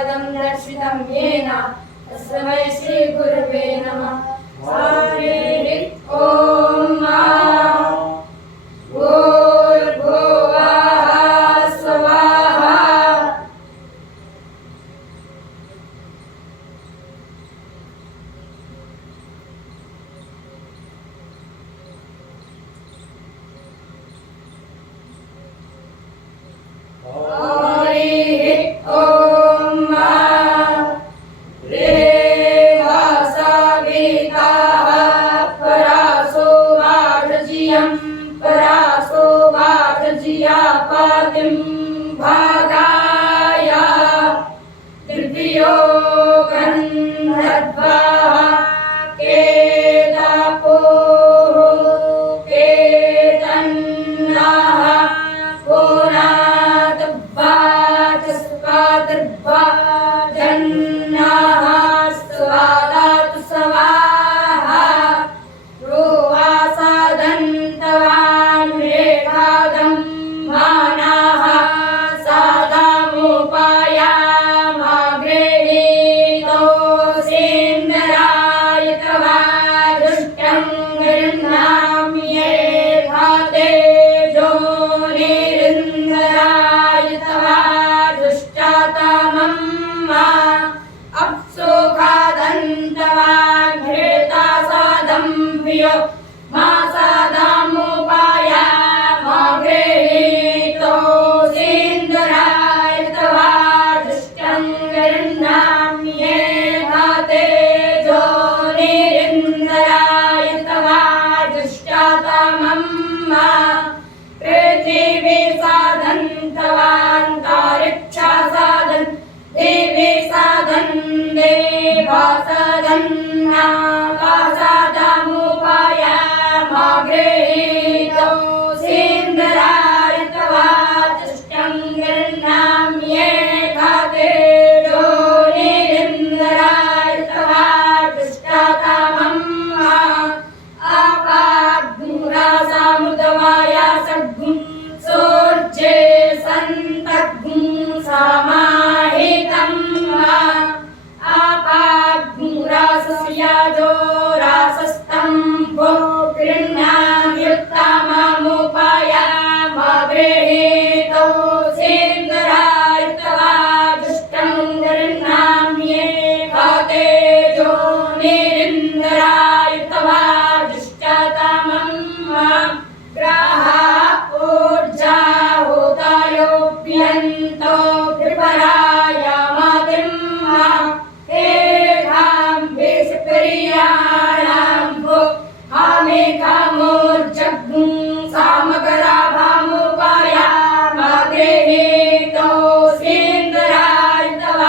पदं दर्शितं येन तस्मै श्री गुरवे नमः। हरिः ॐ भूर्भुवः स्वः। भागाय दिव्यो गन्धर्वः केदापोः केतन्नः पुनादब्बाचस्पादर्भजन्नः स्वादात् स्वाहा रुवासादन्तवान् रेखादं मानः सादामुपायामागृहीतो सेन्द्राय तव दुष्टं गृह्णाम्ये भाते जोनिरिन्द्राय तव दुष्टतमं अप्सुखादन्तवान् घृता सादं प्रियो मा सादामुपायामागृहीतो सेन्द्राय तव दुष्टं गृह्णाम्ये भाते जोनिरिन्द्राय तव दुष्टतमं पृथिवी साधन्तवान्तरिक्षा साधन् देवी साधन् देवा साधन्नाकाशादामुपायामागृहीतो सेन्द्राय तव दुष्टं गृह्णाम्ये भाते जोनिरिन्द्राय तव दुष्टतमं आपाग्मुरासामुदवायासग्गुं सोर्जे सन्तग्गुं समाहितं आपाग्मुरासस्याजो रासस्तम्भो गृह्णाम्युत्तममुपायामागृहीतो सेन्द्राय तव दुष्टं गृह्णाम्ये भाते जोनिरिन्द्राय तव दुष्टतमं ग्रहाः ऊर्जा होतायोऽप्यन्तो कृपरायामातिं हेघां विषप्रियाणां भो हामेघामोर्जग्गुं सामकराभामुपायामागृहीतो सेन्द्राय तव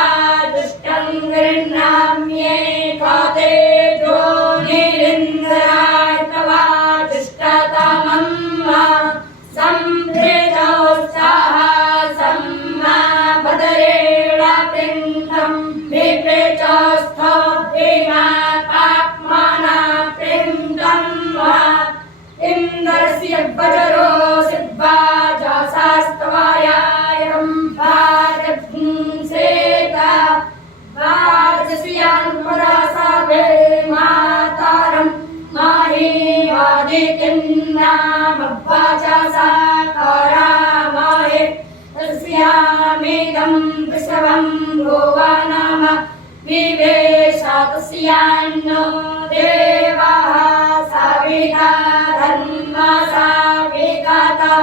दुष्टं गृह्णाम्ये भाते जोनिरिन्द्राय तव दुष्टतमं सम्प्रेतोत्साह सम्मा बदरेणाप्रिन्दं विप्रेतोस्थो भीमा पाप्माना प्रिन्दं इन्द्रस्य वज्रो सिद्धाजासास्तवायायं भाजपुंसेता वाजस्यान्परासाभे मातारं माहीवादिकिन्नामब्बाचासाकारामाहे तस्यामेदं विश्वं भुवा नाम विवेशातस्यान्नो देवाः साविता धर्मा साविकाता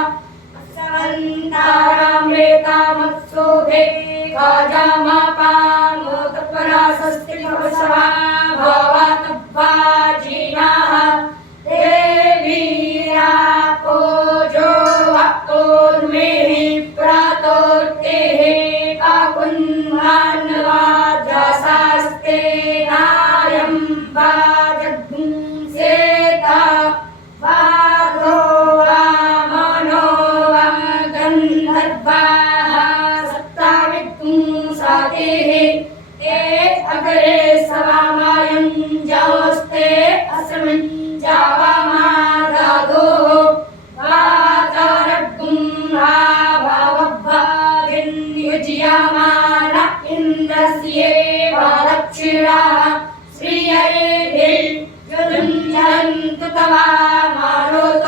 सवन्तारामृतामत्सोभे गाजामापामोतपरासस्तिभवसवा भवातब्बाजीनाः देवीरापोजो वक्तोर्मेहि प्रातोर्तेः काकुन्मान्वाजासास्ते नायं वाजगुंसेता वाधो वामनो वा गन्धर्वाः सत्ताविपुंसातेः ते अग्रे सवामायं जास्ते अस्मिन् जावामादादोः वातारगुं भावभ्वादिन्युज्यमान इन्द्र इंद्रस्येव दक्षिणाः श्रियैर्भिर्युञ्जन्तु तवा मारुत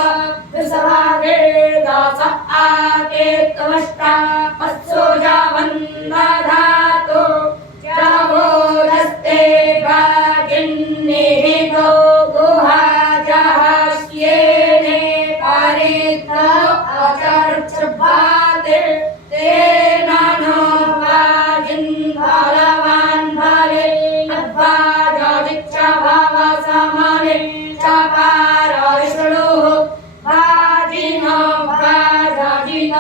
वृषभागे दास आके त्वष्टा पत्सो जावन्दाधातु जावोदस्ते गाजिन्निहि गो गुहाजहस्येने पारित आचर्चभाते तेना नो वाजिन्भालवान् भाले नद्वाजाजिच्चा भावा सामाने चापारायषणोः भाजिनो भाजाजित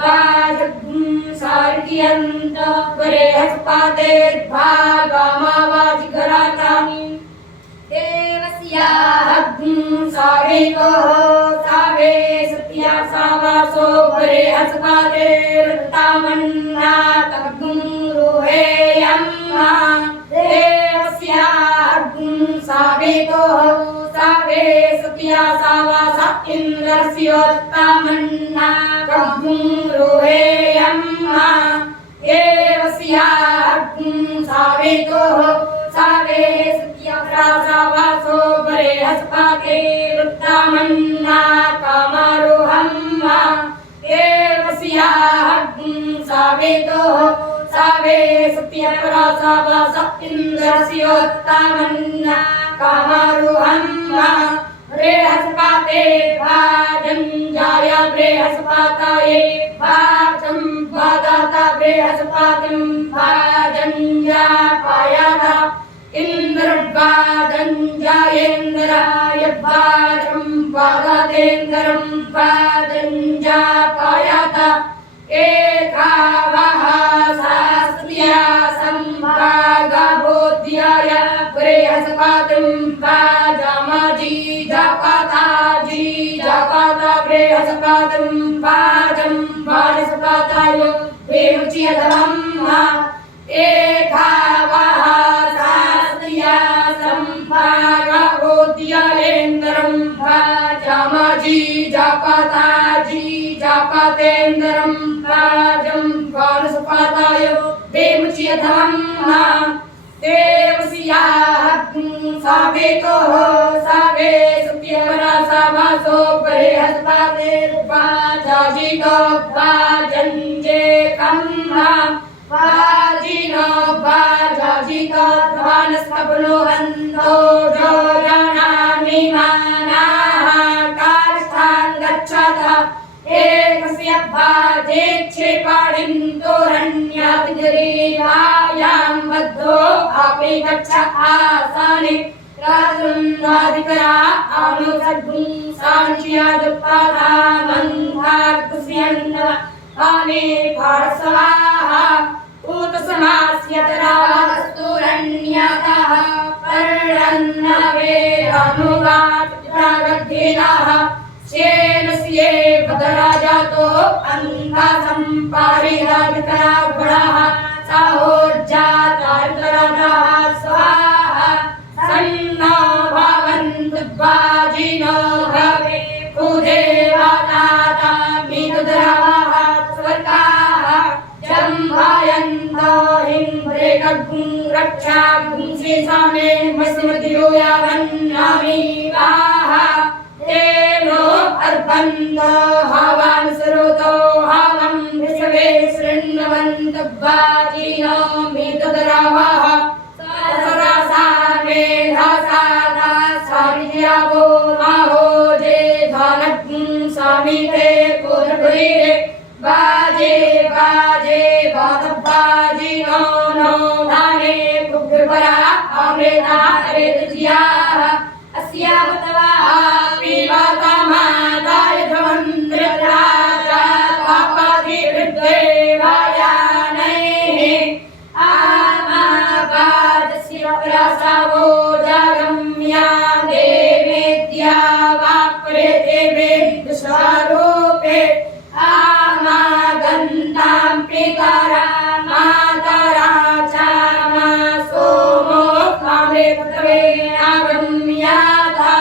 भाजग्ं सार्गियन्त परे हस्पातेर्भागामावाजिगरातानि देवस्याहग्ं सावेको सावे सत्या सावासो परे हस्पातेर्तामन्ना तग्ं रुहेयम्मा देवस्याहग्ं सावेको सावे सत्या सावासा इन्द्रस्योत्तामन्ना तग्ं रुहेयम्मा देवस्याहग्ं सावेको सावे सत्यासावासो परे हस्पाते वृत्तामन्ना कामारोहम्मा देवस्याहग्ं सावेको सावे सत्यपरासावास इन्द्रस्योत्तामन्ना कामारोहम्मा बृहस्पते भाजञ्जाय बृहस्पतये भाजं भादाता बृहस्पतिं भाजञ्जापायात इन्द्रभाजञ्जायेन्द्राय भाजं भादातेन्द्रं भाजञ्जापायात एकावः शास्त्र्या संभागबोध्याय बृहस्पतिं भाजमजी जापाता बृहस्पतिं भाजं बृहस्पताय वेमुच्यधम्मा एकावः शास्त्र्या संभागबोध्यायेन्द्रं भाजमजी जापातेन्द्रं भाजं बृहस्पताय वेमुच्यधम्मा देवस्याहग्ं सावेको सावे सत्यपरासावासो बृहस्पतिर्भाजाजितो भाजञ्जेकम्मा भाजिनो भाजाजितो ध्वानस्तपनो हन्तो जोजनानि मानाः काष्ठान् गच्छतः एकस्य भाजेच्छेपाडिन्तोरण्यातिगरीवायां बद्धो अपि गच्छ आसाने राजृन्दाधिकरा आनुसद्गुं साञ्च्यादुत्पादा मन्धार्कुस्यन्नव आने पार्श्वाः ऊतसमास्यतरास्तुरण्यातः पर्णन्नवेरानुगात्रागद्धेनाः शेनस्ये पदराजातो अन्तासम्पारिराधिकरा गुणाः साहोर्जातारितराजाः स्वाहा सन्नो भवन्तु वाजिनो भवे कुदेवाताता मितुधराः स्वर्गाः जम्भायन्तो हिम्रेकगुं रक्षागुं शेषामे मस्मतियो यावन्नामीवाः तेनो अर्पन्तो हवान् सरोतो हवं विश्वे शृण्वन्तु वाजिनो मितुधराः सरसा मेधासादा सारियावो माहो जे धानग्ं सामिते पुरपुरीरे बाजे बाजे बातबाजिनो नो धाने कुब्रपरा अमृता अरेतजियाः अस्यावतवाः पिबता माताय धवन्द्रराजा पापाधिवृद्धेवायानैः आमावादस्य प्रासावो जागम्या देवेद्या वाप्रेते विद्युषारूपे आमागन्तां पितारा मातरा चामा सोमो कामे पतवे आगम्याता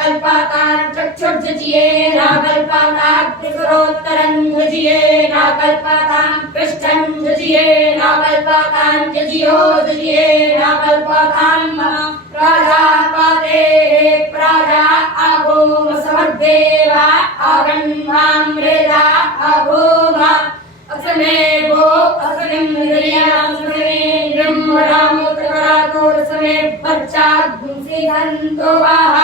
कल्पातान् चक्षुर्जजियेन कल्पातान् त्रिपुरोत्तरं जजियेन कल्पातान् पृष्ठं जजियेन कल्पातान् जजियो जजियेन कल्पातान् प्राजापते प्राजा आगोम समर्देवा आगन्वामृता आगोम असमेवो असनिन्द्रियासमेन्द्रं वरामोत्रकरातोरसमे पश्चाद्भुंसि हन्तो वाह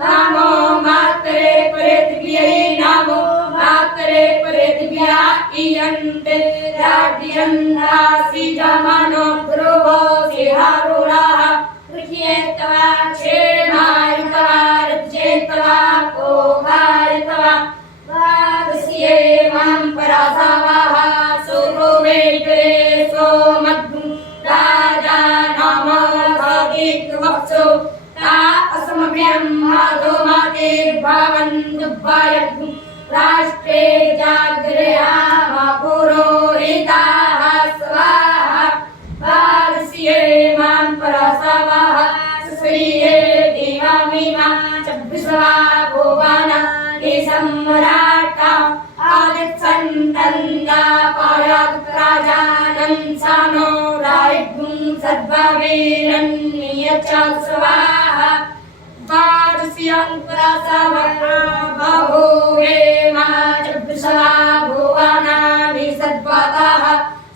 नामो मातरे परेतिभ्यै नामो मातरे परेतिभ्या इयन्ते राड्यन्तासि जमानो ध्रुवो सिहारुराः गृह्येत्वा क्षेमायित्वा रज्येत्वा पोगायित्वा वादस्ये मां परासावाः सुरोवेकरे सोमद्भुं राजा नामो भागीत्वप्सो ता असमभ्यं माधो मातेर्भावन् दुब्बायद्भुं राष्ट्रे जाग्रया मा पुरोहिताः स्वाहा वादस्ये मां परासावाः सुश्रिये देवामिमा चब्बिस्वा भुवाना सम्राटा आदित्सन्तन्दा पायात् राजानं सानो रायिभुं सर्ववीरन्नियच्चात् स्वाहा वादस्यन्तरासवः बभूवे मा चब्बिस्वा भुवनानि सद्वतः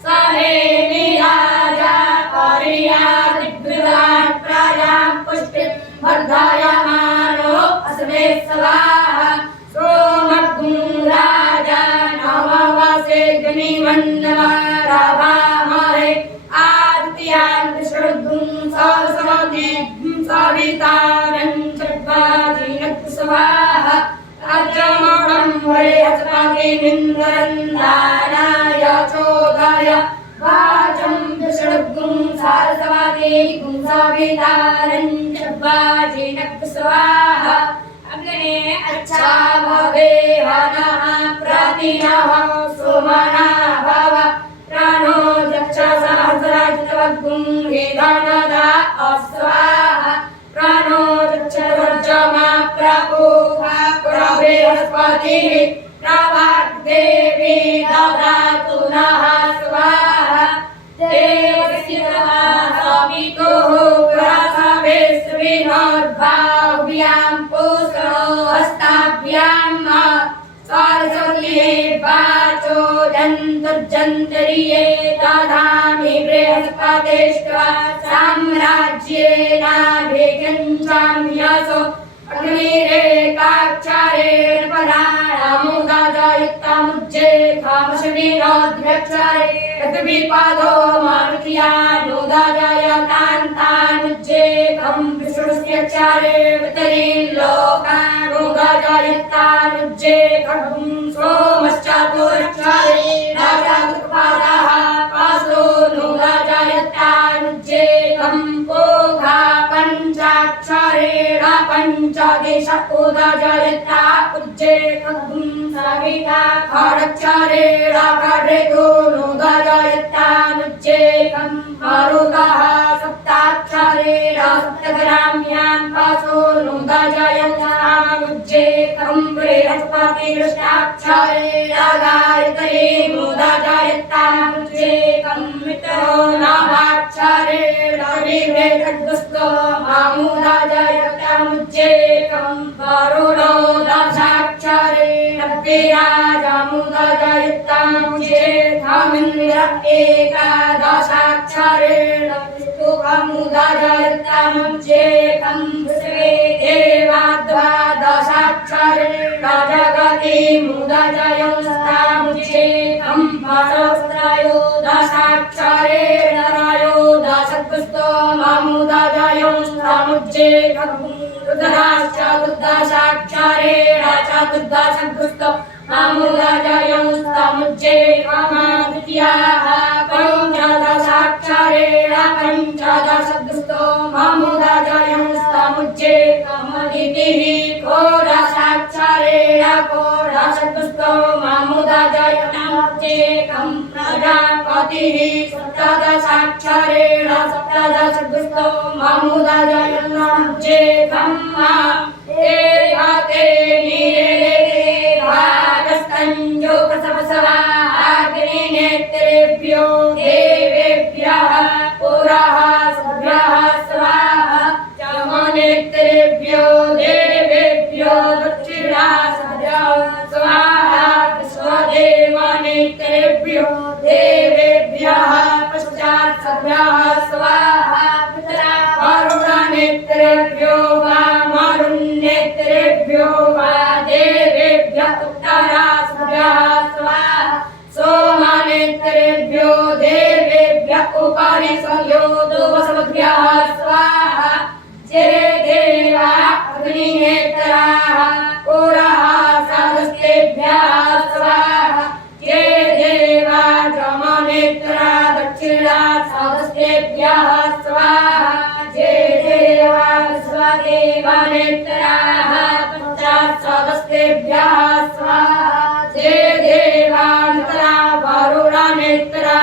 सहेमि राजा पर्यादिग्रहान् प्राजां पुष्टिं वर्धयमानो अस्मे स्वाहा सोमद्भुं राजा नववासे गनिवन्नवाराभामहे आदित्यान् विष्णुद्भुं सरस्वतीभुं सवितारं चर्वाजीनक् स्वाहा राज्यमणं वरे हस्ताकिमिन्दरं दानाय चोदय वाचं विष्णुद्भुं सरस्वतीभुं सवितारं चर्वाजीनक् स्वाहा अग्ने अच्छा भवे हनः प्रतिनः सुमना भव प्राणो दक्ष सहस्राजितवद्गुं वेदानदा अस्वाहा प्राणो दक्ष वर्जमा प्रपोखा प्रबृहस्पतिः प्रभाग्देवी ददातु नः स्वाहा देवस्य सवितुः प्रसवेस्विनोर्बाहुभ्यां पुष्करो हस्ताभ्यां सरस्वत्यै वाचो जन्तुर्जन्तरिये दधामि बृहस्पतिष्ठा साम्राज्येनाभिषिञ्चाम्यसो अग्निरेकाक्षरेण पराणामुदायुक्तमुज्जे कामशमीनोऽध्यक्षरे प्रतिविपादो मारुत्यानुदाय कान्तानुज्जे कं विष्णुस्यक्षरे वितरीन् लोकानुदायुक्तानुज्जे कं सोमश्चातुरक्षरे राजादुत्पादः पासो नुदायुक्तानुज्जे कं पोघा पञ्चाक्षरेण पञ्चदश उदजयता उज्जे कद्भुं सविता खडक्षरेण खड्रेतो नुदजयतानुज्जे कं मरुतः सप्ताक्षरेण सप्तग्राम्यान् पासो नुदजयतानुज्जे कं बृहस्पतिरष्टाक्षरेण गायत्री नुदजयतानुज्जे कं मित्रो नवाक्षरेण विवेकद्वस्तो मामुदाजयतामुज्जे कं वरुणो दशाक्षरेण विराजमुदाजयतामुज्जे कमिन्द्र एकादशाक्षरेण विष्णुकमुदाजयतामुज्जे कं विश्वे देवा द्वादशाक्षरेण जगतिमुदाजयतामुज्जे कं परस्त्रयो दशाक्षरेण रयो दशद्वस्तो मामुदाजयतामुज्जे कं रुद्राश्चतुर्दशाक्षरेण चतुर्दशद्वस्तो मामुदाजयतामुज्जे कामादित्याः पञ्चदशाक्षरेण पञ्चदशद्वस्तो मामुदाजयतामुज्जे कामदितिः षोडशाक्षरेण षोडशद्वस्तो मामुदाजयतामुज्जे कं प्रजापतिः सप्तातिः सप्तदशाक्षरेण सप्तदशगुस्तो मामुदाजयन्नाब्जे ब्रह्मा ते नीरे भागस्तञ्जोकसवसवा अग्निनेत्रेभ्यो देवेभ्यः पुरः सभ्यः स्वाहा चमनेत्रेभ्यो देवेभ्यो दक्षिणा सभ्यः स्वाहा स्वदेवनेत्रेभ्यो देवेभ्यः पश्चात् सभ्यः स्वाहा वरुणनेत्रेभ्यो वा मरुन्नेत्रेभ्यो वा देवेभ्यः उत्तरा सभ्यः स्वाहा सोमनेत्रेभ्यो देवेभ्यः उपरि संयोदोवसवभ्यः स्वाहा जे देवा अग्निनेत्राः पुरः सदस्तेभ्यः स्वाहा जे देवा जमनेत्रा दक्षिणा सदस्तेभ्यः स्वाहा जे देवा स्वदेवनेत्राः पश्चात् सदस्तेभ्यः स्वाहा जे देवान्तरा वरुणनेत्रा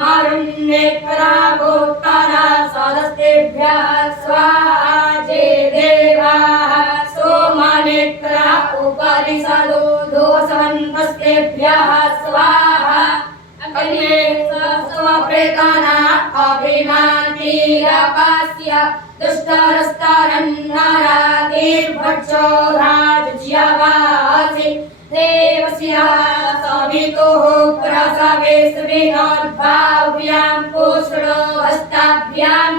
मरुन्नेत्रा भूत्तरा सदस्तेभ्यः स्वाहा जे देवाः सोमनेत्रा उपरि सदोषवन्तस्तेभ्यः स्वाहा अन्ये स्वप्रेतानां अभिमान्तिरपास्य दुष्टरस्तारन्नरातिर्भक्षोराज्यवासि देवस्य सवितुः प्रसवेस्विनोद्भाव्यां पुष्णो हस्ताभ्यां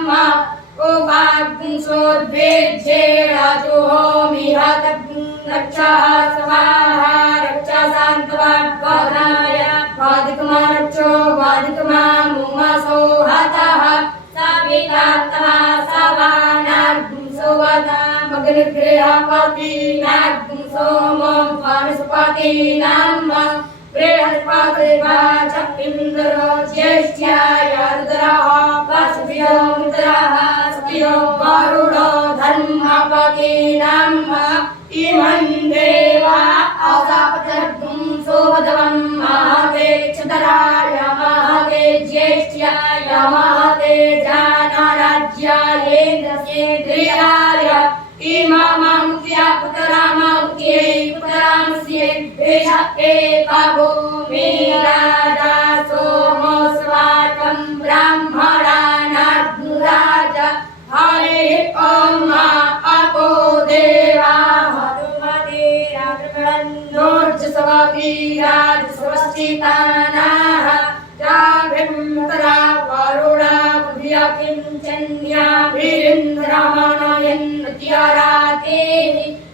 उपाग्निशोद्भिज्येण जुहोमिहत रक्षः स्वाहा रक्षसान्त्वाद्वधाय वादिकमारक्षो वादिकमामुमसो हतः सवितात्मा सवानाग्निसुवदामग्निगृहपतिनाग्नि सोमो वनस्पतीनां बृहस्पतिर्वा च इन्द्रो ज्येष्ठ्याय रुद्रः पशुभ्यो मित्रः सत्यो वरुणो धर्मपतीनां इमं देवा असापतर्गुं सोवदवं महते क्षतराय महते ज्येष्ठ्याय महते जानराज्यायेन्द्रसेन्द्रियाय इमममुख्या पुतराममुख्यै पुतरामस्यै एष एकाभो मेराजा सोमो स्वाकं ब्राह्मणानाग्नुराज हरिः ॐ अपो देवा हनुमतीराजस्वस्तितानाः जाभिन्तरा वरुणा बुधिया किञ्चन्याभिरिन्द्रमणयन्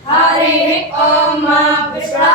हरिः ॐ विष्णु